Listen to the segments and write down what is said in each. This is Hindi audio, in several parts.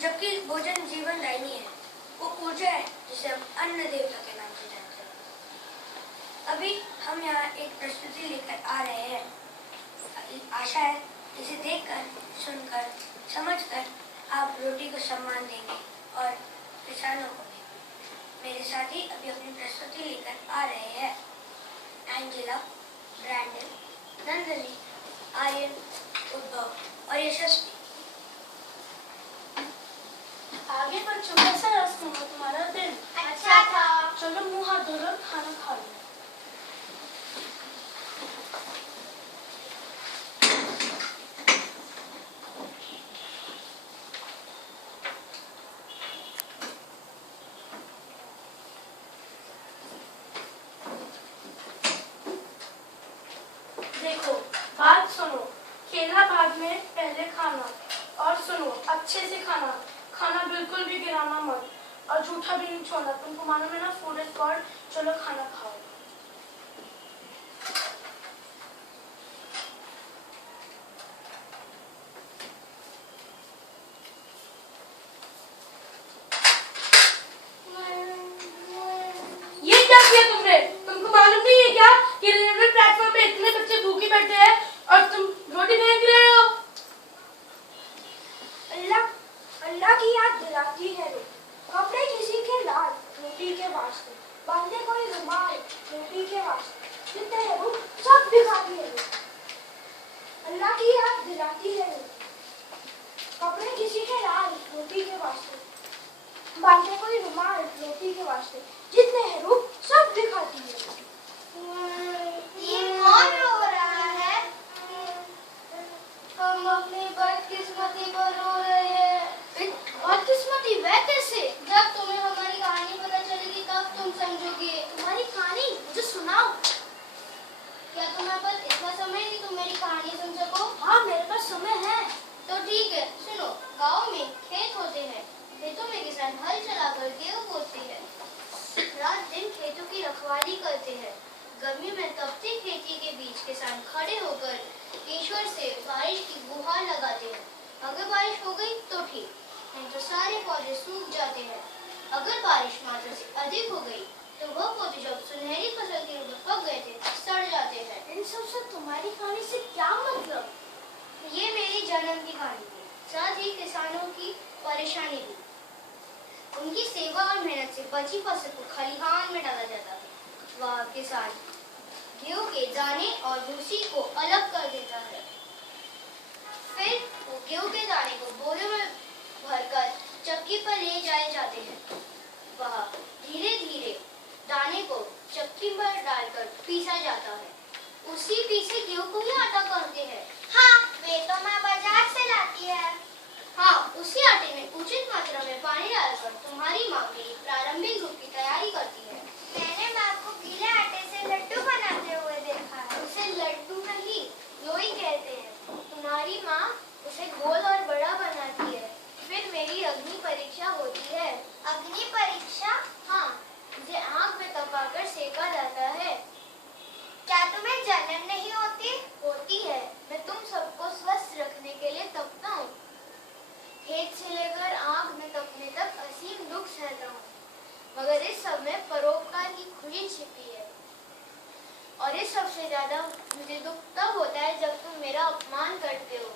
जबकि भोजन जीवन दायिनी है, वो ऊर्जा है जिसे हम अन्न देवता के नाम से जानते हैं। अभी हम यहाँ एक प्रस्तुति लेकर आ रहे हैं। आशा है इसे देखकर, सुनकर, समझकर आप रोटी को सम्मान देंगे और किसानों को भी। मेरे साथी अभी अपनी प्रस्तुति लेकर आ रहे हैं। एंजेला, ब्रैंडन, नंदनी, आर्यन, उद्भव और यशस्वी। आगे बच्चों, कैसा रस्म हुआ तुम्हारा दिन? अच्छा था। चलो मुंह हाथ धो लो, खाना खा लो। देखो, बात सुनो। खेलना बाद में, पहले खाना। और सुनो, अच्छे से खाना। खाना बिल्कुल भी गिराना मत और झूठा भी नहीं छोड़ना। तुमको मालूम है ना, फूड इज गॉड। चलो खाना खाओ। ये क्या किया तुमने? तुमको मालूम नहीं है क्या कि रेलवे प्लेटफॉर्म पे इतने बच्चे भूखे बैठे हैं और तुम रोटी फेंक रहे हो? अल्लाह की याद दिलाती है रो। कपड़े किसी के लाल, रोटी के वास्ते। बांधे कोई रुमाल, रोटी के वास्ते। जितने हैं वो सब दिखाती है रो। अल्लाह की याद दिलाती है रो। कपड़े किसी के लाल, रोटी के वास्ते। बांधे कोई रुमाल, रोटी के वास्ते। जितने हैं वो सब दिखाती है। ये कौन रो रहा है? हम अपनी बदकिस्मती पर रो रहे हैं। बदकिस्मती वह कैसे? जब तुम्हें हमारी कहानी पता चलेगी तब तुम समझोगे। तुम्हारी कहानी मुझे सुनाओ। क्या तुम्हारे पास इतना समय है कि तुम मेरी कहानी सुन सको? हाँ, मेरे पास समय है। तो ठीक है, सुनो। गाँव में खेत होते हैं। खेतों में किसान हल चलाकर गेहूं बोते हैं। रात दिन खेतों की रखवाली करते हैं। गर्मी में तपती खेती के बीच किसान खड़े होकर ईश्वर से बारिश की गुहार लगाते हैं। अगर बारिश हो गई तो ठीक, नहीं तो सारे पौधे सूख जाते हैं। अगर बारिश मात्रा से अधिक हो गई तो वह पौधे जब सुनहरी फसल के रूप में पक गए थे सड़ जाते हैं। इन सब से तुम्हारी कहानी से क्या मतलब? ये मेरी जन्म की कहानी थी, साथ ही किसानों की परेशानी भी। उनकी सेवा और मेहनत से बची फसल को खलिहान में डाला जाता है। वह किसान गेहूं के दाने और भूसी को अलग कर देता है। फिर वो गेहूं के दाने को बोरे में भरकर चक्की पर ले जाए जाते हैं। वह धीरे धीरे दाने को चक्की पर डालकर पीसा जाता है। उसी पीसे गेहूं को ही आटा कहते हैं। हाँ, वे तो माँ बाजार से लाती है। हाँ, उसी आटे में उचित मात्रा में पानी डालकर तुम्हारी माँ मेरी प्रारंभिक रूप की तैयारी करती है। मैंने माँ को गीले आटे से लड्डू बनाते हुए देखा है। उसे लड्डू नहीं, लोई कहते हैं। तुम्हारी माँ उसे गोल और बड़ा बनाती है। फिर मेरी अग्नि परीक्षा होती है। अग्नि परीक्षा? हाँ, मुझे आग में तपाकर सेका जाता है। क्या तुम्हें जलन नहीं होती? होती है। मैं तुम सबको स्वस्थ रखने के लिए तपता हूँ। खेत से लेकर आग में तपने तक असीम दुख सहता हूँ, मगर इस सब में परोपकार की खुशी छिपी है। और इस सबसे ज्यादा मुझे दुख तब होता है जब तुम मेरा अपमान करते हो।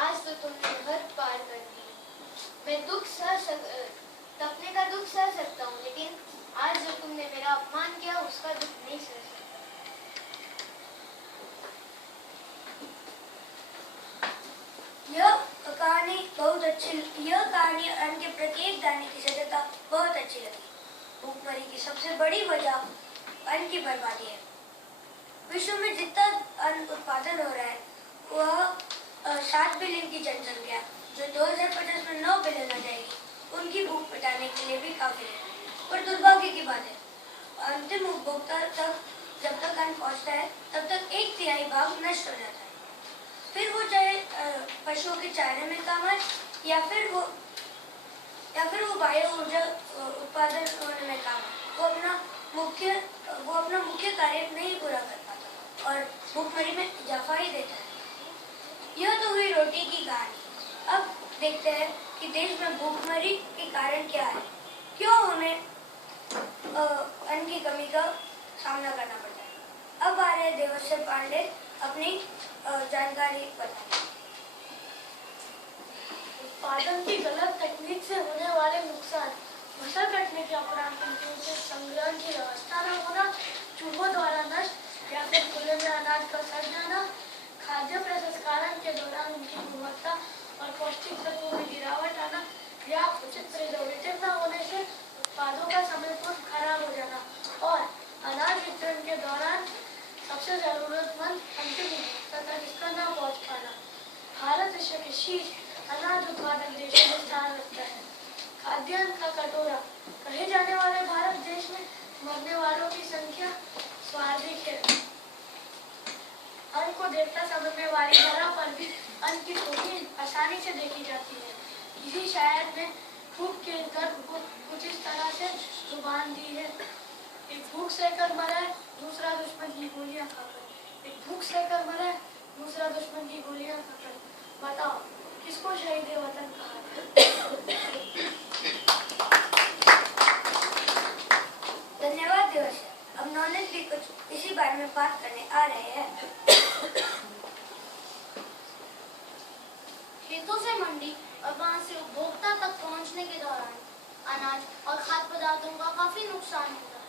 आज तो तुमने हद पार कर दी। मैं तपने का दुख सह सकता हूँ, लेकिन आज जो तुमने मेरा अपमान किया उसका दुख नहीं सह सकता। यह कहानी अन्न के प्रत्येक दाने की सत्यता बहुत अच्छी लगी। भूखमरी की सबसे बड़ी वजह अन्न की बर्बादी है। विश्व में जितना अन्न उत्पादन हो रहा है वह 7 बिलियन की जनसंख्या जो 2050 में 9 बिलियन हो जाएगी, उनकी भूख मिटाने के लिए भी काफी है। पर दुर्भाग्य की बात है, अंतिम उपभोक्ता तक जब तक अन्न पहुंचता है तब तक 1/3 भाग नष्ट हो जाता है। फिर वो चाहे पशुओं के चारे में काम आए या फिर वो बायो ऊर्जा उत्पादन होने में काम आए। वो अपना मुख्य कार्य नहीं पूरा कर पाता और भूखमरी में इजाफा ही देता है। यह तो हुई रोटी की कहानी। अब देखते हैं कि देश में भूखमरी के कारण क्या है, क्यों उन्हें अन्न की कमी का सामना करना पड़ता है। अब आ रहे हैं देवश्य पांडे अपनी जानकारी बताएं। उत्पादन की गलत तकनीक से होने वाले नुकसान, फसल कटने के उपरांत उनके संग्रहण की व्यवस्था न होना, चूहों द्वारा नष्ट या फिर खुले में अनाज का सड़ जाना, खाद्य प्रसंस्करण के दौरान उनकी गुणवत्ता और पौष्टिक तत्वों में गिरावट आना या उचित प्रिजर्वेटिव न होने से उत्पादों का समय पूर्व खराब हो जाना और अनाज वितरण के दौरान सबसे जरूरतमंद अंतिम उपभोक्ता तक इसका न पहुंच पाना। भारत विश्व के शीर्ष अनाज उत्पादक देशों में स्थान रखता है। खाद्यान्न का कटोरा कहे जाने वाले भारत देश में मरने वालों की संख्या सर्वाधिक है। अन्न को देवता समझने वाली धरा पर भी अन्न की खोजी आसानी से देखी जाती है। किसी शायर ने भूख के दर्द को कुछ इस तरह से जुबान दी है। एक भूख सहकर मरा है, दूसरा दुश्मन की गोलियां खाकर। एक भूख सहकर मरा है, दूसरा दुश्मन की गोलियां खाकर। बताओ किसको शहीद वतन कहा है? धन्यवाद देवश्य। अब नॉलेज भी कुछ इसी बारे में बात करने आ रहे हैं। खेतों से मंडी और वहां से उपभोक्ता तक पहुंचने के दौरान अनाज और खाद्य पदार्थों का काफी नुकसान होता है।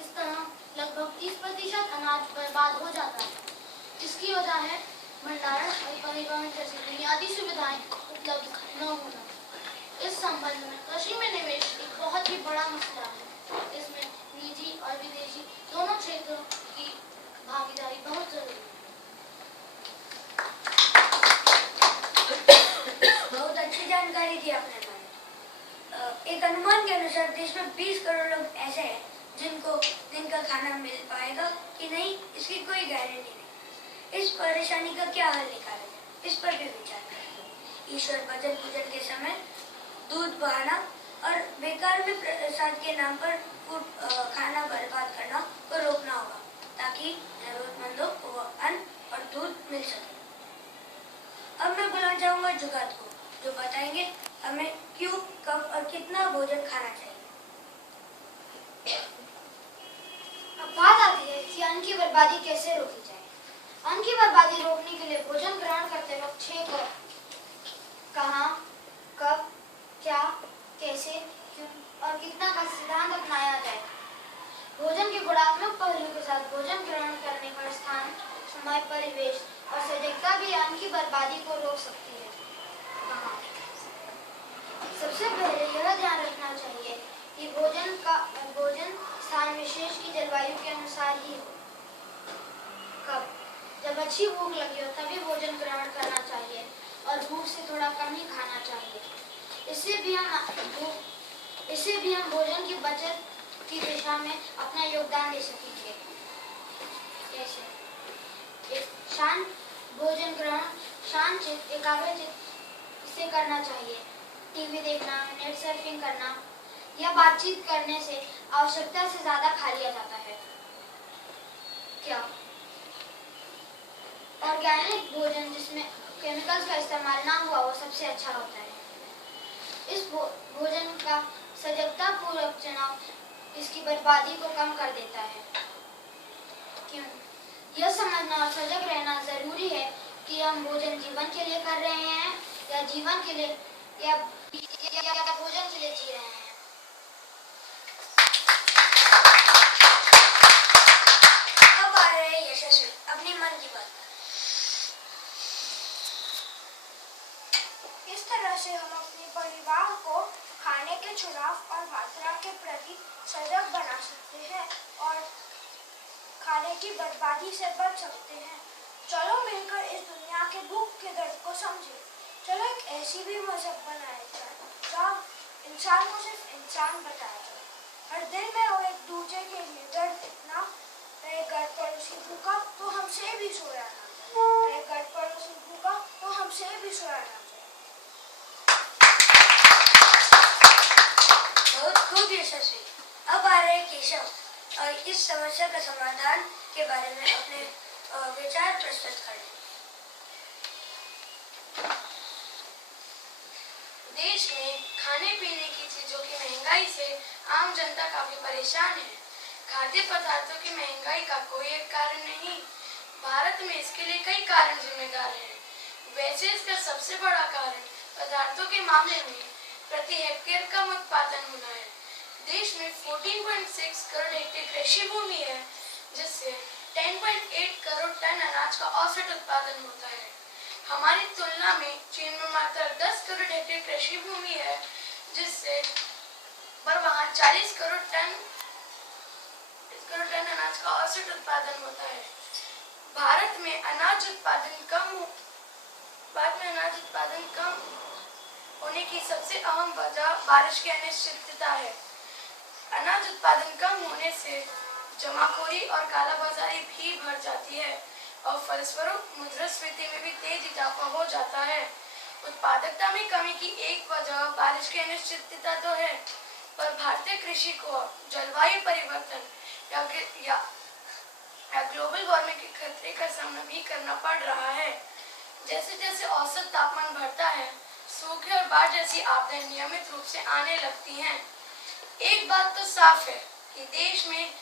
इस तरह लगभग 30% अनाज बर्बाद हो जाता है। इसकी वजह है भंडारण और परिवहन जैसी बुनियादी सुविधाएं उपलब्ध न होना। इस संबंध में कृषि में निवेश एक बहुत ही बड़ा मसला है। इसमें निजी और विदेशी दोनों क्षेत्रों की भागीदारी बहुत जरूरी है। बहुत अच्छी जानकारी दी आपने हमें। एक अनुमान के अनुसार देश में 20 करोड़ लोग ऐसे हैं जिनको दिन का खाना मिल पाएगा कि नहीं, इसकी कोई गारंटी नहीं। इस परेशानी का क्या हल निकाला जाए, इस पर भी विचार करें। ईश्वर भजन पूजन के समय दूध बहाना और बेकार में प्रसाद के नाम पर खाना बर्बाद करना को रोकना होगा, ताकि जरूरतमंदों को अन्न और दूध मिल सके। अब मैं बुलाना चाहूंगा जुगात को, जो बताएंगे हमें क्यों, कब और कितना भोजन खाना चाहिए। अब बात आती है कि अन्न की बर्बादी कैसे रोकी जाए। अन्न की बर्बादी रोकने के लिए भोजन ग्रहण करते वक्त 6 कहाँ, कब, क्या, कैसे, क्यों और कितना का सिद्धांत अपनाया जाए। भोजन के गुणात्मक पहलू के साथ भोजन ग्रहण करने का स्थान, समय, परिवेश और सजगता भी अन्न की बर्बादी को रोक सकती है। सबसे पहले यह ध्यान रखना चाहिए कि भोजन स्थान विशेष की जलवायु के अनुसार ही हो। कब? जब अच्छी भूख लगी हो तभी भोजन ग्रहण करना चाहिए और भूख से थोड़ा कम ही खाना चाहिए। इससे भी हम भोजन की बचत की दिशा में अपना योगदान दे सकेंगे। कैसे? एक शांत भोजन ग्रहण शांत चित्त, एकाग्रचित्त से करना चाहिए। टीवी देखना, नेट सर्फिंग करना या बातचीत करने से आवश्यकता से ज्यादा खा लिया जाता है। क्या? ऑर्गेनिक भोजन जिसमें केमिकल्स का इस्तेमाल ना हुआ वो सबसे अच्छा होता है। इस भोजन का सजगता पूर्वक चुनाव इसकी बर्बादी को कम कर देता है। क्यों? यह समझना और सजग रहना जरूरी है कि हम भोजन जीवन के लिए कर रहे हैं या जीवन के लिए या भोजन के लिए जी रहे हैं। अब आ रहे हैं यशस्वी अपनी मन की बात। इस तरह से हम अपने परिवार को खाने के चुनाव और मात्रा के प्रति सजग बना सकते हैं और खाने की बर्बादी से बच सकते हैं। चलो मिलकर इस दुनिया के भूख के दर्द को समझें। चलो एक ऐसी भी मजहब बनाया जाए जहाँ इंसान को सिर्फ इंसान बताया जाए। हर दिल में हो एक दूसरे के लिए दर्द इतना, मेरे घर पड़ोसी भूखा तो हमसे भी सोया ना जाए, मेरे घर पड़ोसी भूखा तो हमसे भी सोया ना जाए। बहुत खूब यशस्वी। अब आ रहे केशव और इस समस्या का समाधान के बारे में अपने विचार प्रस्तुत करें। देश में खाने पीने की चीजों की महंगाई से आम जनता काफी परेशान है। खाद्य पदार्थों की महंगाई का कोई एक कारण नहीं, भारत में इसके लिए कई कारण जिम्मेदार हैं। वैसे इसका सबसे बड़ा कारण पदार्थों के मामले में प्रति हेक्टेयर कम उत्पादन होना है। देश में 14.6 करोड़ हेक्टेयर कृषि भूमि है, जिससे 10.8 करोड़ टन अनाज का औसत उत्पादन होता है। हमारी तुलना में चीन में मात्र 10 करोड़ हेक्टेयर कृषि भूमि है, जिससे पर वहाँ 40 करोड़ टन अनाज का औसत उत्पादन होता है। भारत में अनाज उत्पादन कम होने की सबसे अहम वजह बारिश की अनिश्चितता है। अनाज उत्पादन कम होने से जमाखोरी और कालाबाजारी भी बढ़ जाती है और फलस्वरूप मुद्रास्फीति में भी तेज इजाफा हो जाता है। उत्पादकता में कमी की एक वजह बारिश की अनिश्चितता तो है, पर भारतीय कृषि को जलवायु परिवर्तन या ग्लोबल वार्मिंग के खतरे का सामना भी करना पड़ रहा है। जैसे जैसे औसत तापमान बढ़ता है, सूखे और बाढ़ जैसी आपदाएं नियमित रूप से आने लगती हैं। एक बात तो साफ है कि देश में